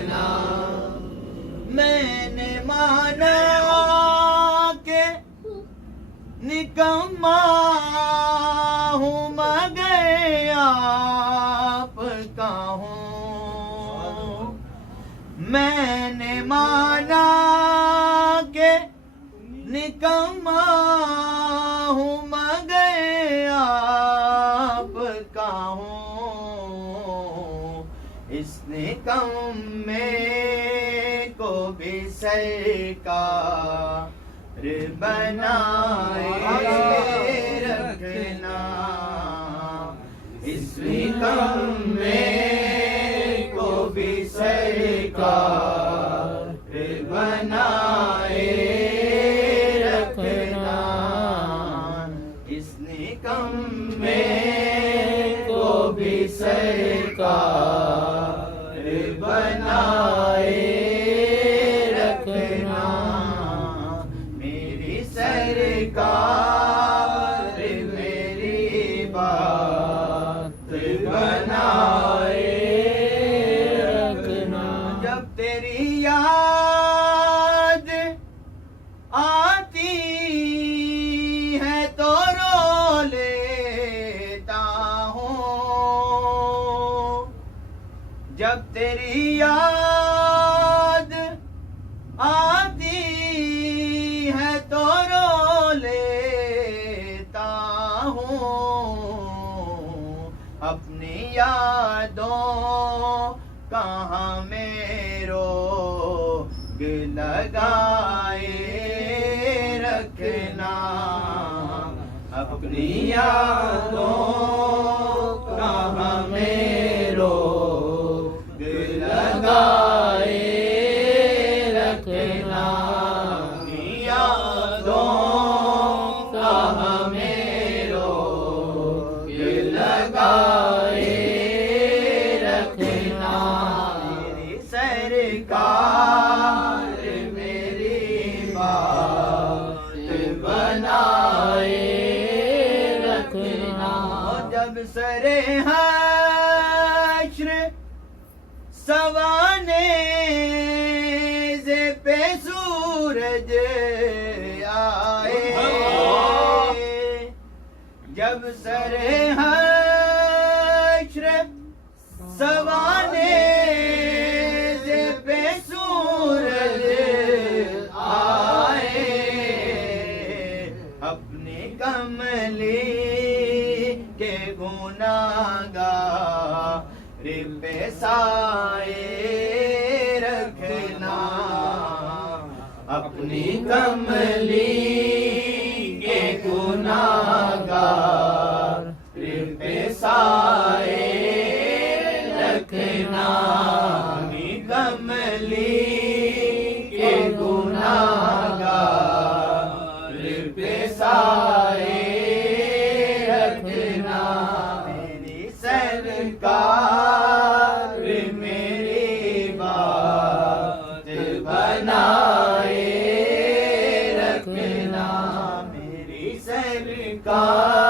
रखना। मैंने माना के निकम्मा हूँ मगर आपका हूँ। मैंने माना के निकम्मा हूँ मगर आपका हूँ। इस निकम्मे को भी सरकार बनाए रखना। इस निकम्मे को भी सरकार बनाए रखना। इस निकम्मे को भी सरकार बनाए रखना। मेरी सरकार मेरी बात बनाए रखना। जब तेरी याद आती है तो रो लेता हूँ। जब तेरी याद आती है तो रो लेता हूँ। अपनी यादों कहाँ मेरो लगाए रखना। अपनी यादों कहाँ मेरो लगाए रखना। अपनी यादों कहाँ मेरो लगाए रखना। मेरी सरकार मेरी बात बनाए रखना। जब सरे हश्र सवाने से पे सूरज आए। जब सरे हश्र सवाने से पे सूरज आए। अपने कमली के गुनाहगार पे साए रखना। अपनी कमली के गुनाहगार पे साए रखना। अपनी कमली के गुनाहगार पे साए रखना। मेरी सरकार मेरी बात बनाए रखना। मेरी सरकार